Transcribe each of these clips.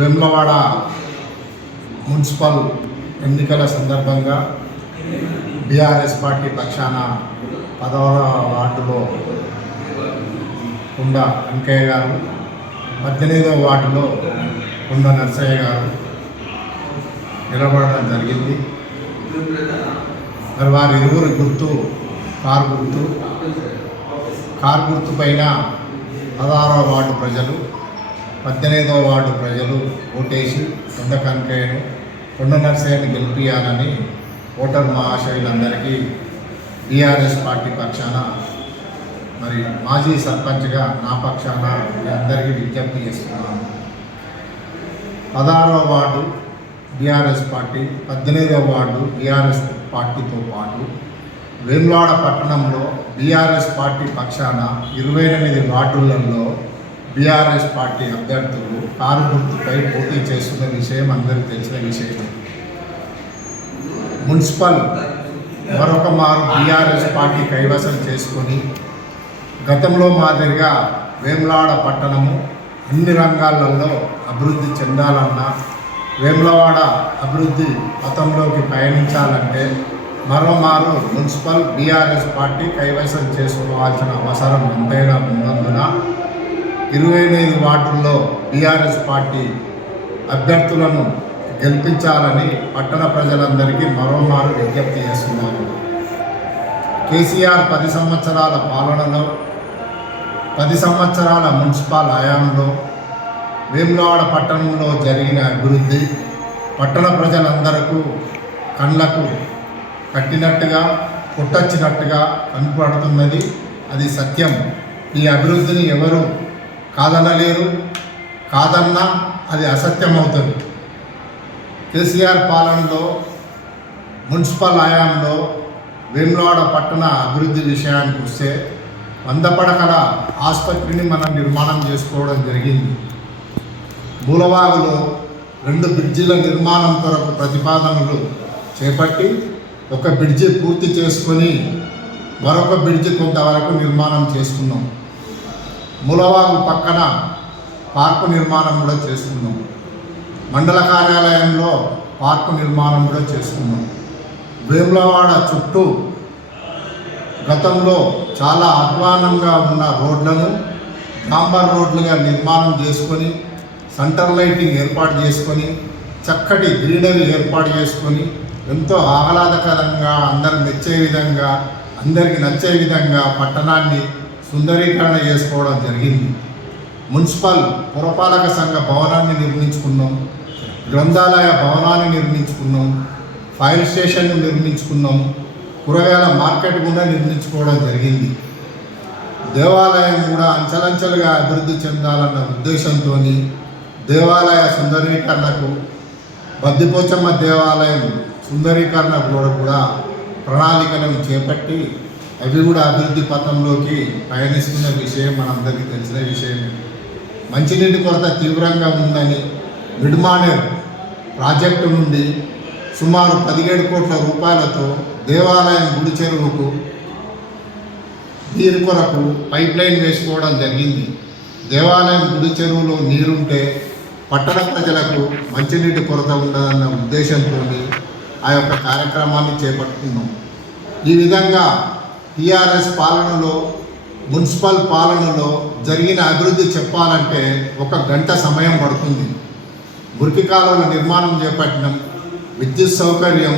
Vemulawada municipal ఎన్నికల సందర్భంగా BRS party పక్షాన 10వ వార్డులో కుండ వెంకయ్య గారు, 18వ వార్డులో కుండ నర్సయ్య గారు నిలబడడం జరిగింది. మరి వారి ఇరువురి గుర్తు కారు గుర్తు పైన 16వ వార్డు ప్రజలు, 18వ వార్డు ప్రజలు ఓటేసి కొండ కనకయ్యను, కొండ నర్సయ్యను గెలిపించాలని ఓటర్ మహాశయులందరికీ బీఆర్ఎస్ పార్టీ పక్షాన మరి మాజీ సర్పంచ్గా నా పక్షాన మీ అందరికీ విజ్ఞప్తి చేస్తున్నాను. 16వ వార్డు బీఆర్ఎస్ పార్టీ, 18వ వార్డు బీఆర్ఎస్ పార్టీతో పాటు వేములవాడ పట్టణంలో బీఆర్ఎస్ పార్టీ పక్షాన 28 వార్డులలో బీఆర్ఎస్ పార్టీ అభ్యర్థులు కారు గుర్తుపై పోటీ చేస్తున్న విషయం అందరికీ తెలిసిన విషయం. మున్సిపల్ మరొక మారు బీఆర్ఎస్ పార్టీ కైవసం చేసుకొని గతంలో మాదిరిగా వేములవాడ పట్టణము అన్ని రంగాలలో అభివృద్ధి చెందాలన్నా, వేములవాడ అభివృద్ధి పథంలోకి పయనించాలంటే మరోమారు మున్సిపల్ బీఆర్ఎస్ పార్టీ కైవసం చేసుకోవాల్సిన అవసరం ఎంతైనా ఉన్నందున 28 వార్డుల్లో బీఆర్ఎస్ పార్టీ అభ్యర్థులను గెలిపించాలని పట్టణ ప్రజలందరికీ మరోమారు విజ్ఞప్తి చేస్తున్నాను. కేసీఆర్ 10 సంవత్సరాల పాలనలో, 10 సంవత్సరాల మున్సిపల్ హయాంలో వేములవాడ పట్టణంలో జరిగిన అభివృద్ధి పట్టణ ప్రజలందరకు కళ్ళకు కట్టినట్టుగా కొట్టొచ్చినట్టుగా కనపడుతున్నది. అది సత్యం. ఈ అభివృద్ధిని ఎవరు కాదనలేరు. కాదన్నా అది అసత్యం అవుతుంది. కేసీఆర్ పాలనలో మున్సిపల్ హయాంలో వేములవాడ పట్టణ అభివృద్ధి విషయానికి వస్తే 100 పడకల ఆసుపత్రిని మనం నిర్మాణం చేసుకోవడం జరిగింది. మూలవాగులో 2 బ్రిడ్జిల నిర్మాణం కొరకు ప్రతిపాదనలు చేపట్టి ఒక బ్రిడ్జి పూర్తి చేసుకొని మరొక బ్రిడ్జి కొంతవరకు నిర్మాణం చేసుకున్నాం. మూలవాగు పక్కన పార్కు నిర్మాణం కూడా చేసుకున్నాం. మండల కార్యాలయంలో పార్కు నిర్మాణం కూడా చేసుకున్నాం. వేములవాడ చుట్టూ గతంలో చాలా అధ్వానంగా ఉన్న రోడ్లను డాంబర్ రోడ్లుగా నిర్మాణం చేసుకొని, సెంటర్ లైటింగ్ ఏర్పాటు చేసుకొని, చక్కటి గ్రీనరీ ఏర్పాటు చేసుకొని, ఎంతో ఆహ్లాదకరంగా అందరు మెచ్చే విధంగా, అందరికీ నచ్చే విధంగా పట్టణాన్ని సుందరీకరణ చేసుకోవడం జరిగింది. మున్సిపల్ పురపాలక సంఘ భవనాన్ని నిర్మించుకున్నాం, గ్రంథాలయ భవనాన్ని నిర్మించుకున్నాం, ఫైర్ స్టేషన్ను నిర్మించుకున్నాం, కూరగాయల మార్కెట్ కూడా నిర్మించుకోవడం జరిగింది. దేవాలయం కూడా అంచెలంచెలుగా అభివృద్ధి చెందాలన్న ఉద్దేశంతో దేవాలయ సుందరీకరణకు, బద్దిపోచమ్మ దేవాలయం సుందరీకరణ కూడా ప్రణాళికలను చేపట్టి అవి కూడా అభివృద్ధి పథంలోకి పయనిస్తున్న విషయం మనందరికీ తెలిసిన విషయమే. మంచినీటి కొరత తీవ్రంగా ఉందని మిడ్మానేర్ ప్రాజెక్టు నుండి సుమారు 17 కోట్ల రూపాయలతో దేవాలయం గుడి చెరువుకు నీరు కొరకు పైప్ లైన్ వేసుకోవడం జరిగింది. దేవాలయం గుడి చెరువులో నీరుంటే పట్టణ ప్రజలకు మంచినీటి కొరత ఉండదన్న ఉద్దేశంతో ఆ యొక్క కార్యక్రమాన్ని చేపట్టుకున్నాం. ఈ విధంగా టీఆర్ఎస్ పాలనలో, మున్సిపల్ పాలనలో జరిగిన అభివృద్ధి చెప్పాలంటే 1 గంట సమయం పడుతుంది. మురికి కాలువల నిర్మాణం చేపట్టినాం. విద్యుత్ సౌకర్యం,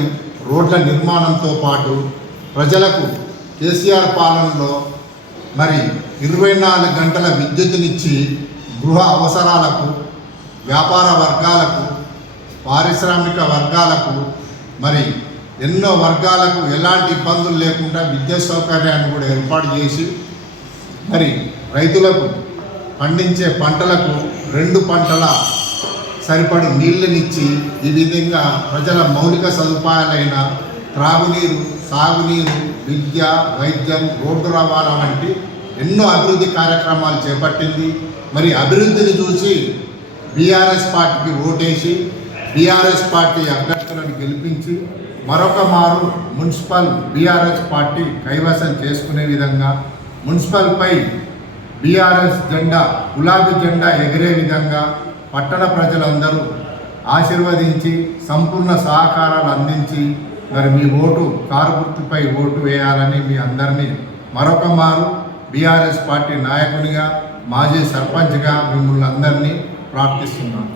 రోడ్ల నిర్మాణంతో పాటు ప్రజలకు కేసీఆర్ పాలనలో మరి 24 గంటల విద్యుత్తునిచ్చి గృహ అవసరాలకు, వ్యాపార వర్గాలకు, పారిశ్రామిక వర్గాలకు, మరి ఎన్నో వర్గాలకు ఎలాంటి ఇబ్బందులు లేకుండా విద్యుత్ సౌకర్యాన్ని కూడా ఏర్పాటు చేసి మరి రైతులకు పండించే పంటలకు 2 పంటల సరిపడు నీళ్ళనిచ్చి ఈ విధంగా ప్రజల మౌలిక సదుపాయాలైన త్రాగునీరు, సాగునీరు, విద్య, వైద్యం, రోడ్డు రవాణా వంటి ఎన్నో అభివృద్ధి కార్యక్రమాలు చేపట్టింది. మరి అభివృద్ధిని చూసి బీఆర్ఎస్ పార్టీకి ఓటేసి బీఆర్ఎస్ పార్టీ అభ్యర్థులను గెలిపించి మరొక మారు మున్సిపల్ బీఆర్ఎస్ పార్టీ కైవసం చేసుకునే విధంగా, మున్సిపల్పై బీఆర్ఎస్ జెండా, గులాబీ జెండా ఎగిరే విధంగా పట్టణ ప్రజలందరూ ఆశీర్వదించి సంపూర్ణ సహకారాలు అందించి మరి మీ ఓటు కారు గుర్తుపై ఓటు వేయాలని మీ అందరినీ మరొక మారు బీఆర్ఎస్ పార్టీ నాయకునిగా మాజీ సర్పంచ్గా మిమ్మల్ని అందరినీ ప్రార్థిస్తున్నాను.